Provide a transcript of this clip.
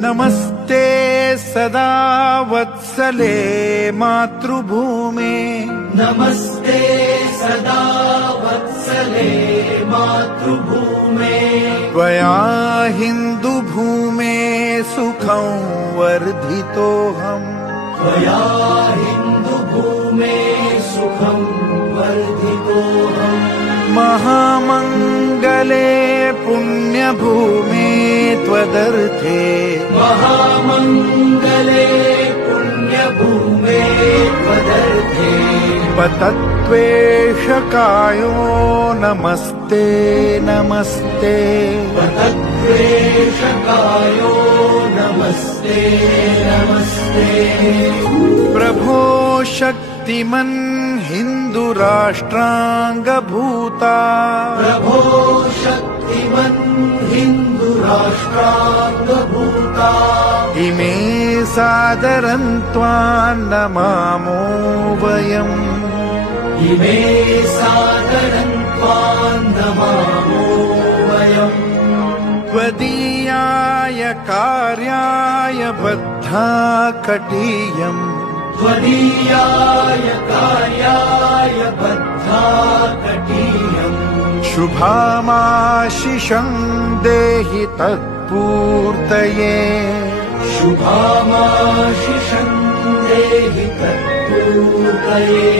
नमस्ते सदा वत्सले मातृभूमे नमस्ते सदा वत्सले मातृभूमे त्वया हिन्दुभूमे सुखं वर्धितोऽहम् त्वया हिन्दुभूमे सुखं वर्धितोऽहम् महामङ्गले पुण्यभूमे त्वदर्थे महामङ्गले पुण्यभूमे त्वदर्थे पतत्वेषकायो नमस्ते नमस्ते पतत्वेषकायो नमस्ते नमस्ते प्रभो शक्तिमन् हिन्दुराष्ट्राङ्गभूता प्रभो शक्तिमन् हिन्दुराष्ट्राङ्गभूता इमे सादरं त्वां नमामो वयम् इमे सादरं त्वां नमामो वयम् त्वदीयाय कार्याय बद्धा कटीयम् त्वदीयाय कार्याय बद्धा कटीयम् शुभामाशिषं देहि तत्पूर्तये शुभामाशिषं देहि तत्पूर्तये